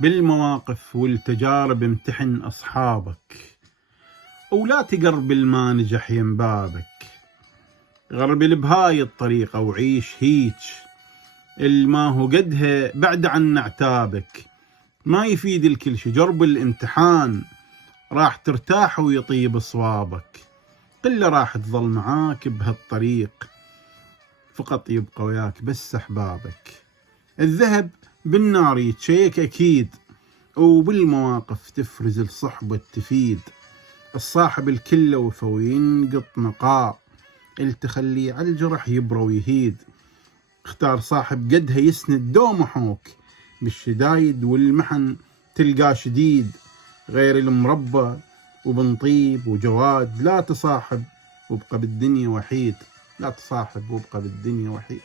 بالمواقف والتجارب امتحن أصحابك، ولا تقرب الما نجح ينبابك. غربل بهاي الطريقة وعيش هيج، الما هو قدها بعد عن عتابك. ما يفيد الكل شي، جرب الامتحان راح ترتاح ويطيب صوابك. قلة راح تظل معاك بهالطريق، فقط يبقى وياك بس أحبابك. الذهب بالنار يتشيك أكيد، وبالمواقف تفرز الصحبة تفيد. الصاحب الكل وفا وينقط نقاء، التخلي على الجرح يبرى ويهيد. اختار صاحب قدها يسند دوم حوك، بالشدايد والمحن تلقاه شديد. غير المربى وبنطيب وجواد، لا تصاحب وابقى بالدنيا وحيد. لا تصاحب وابقى بالدنيا وحيد.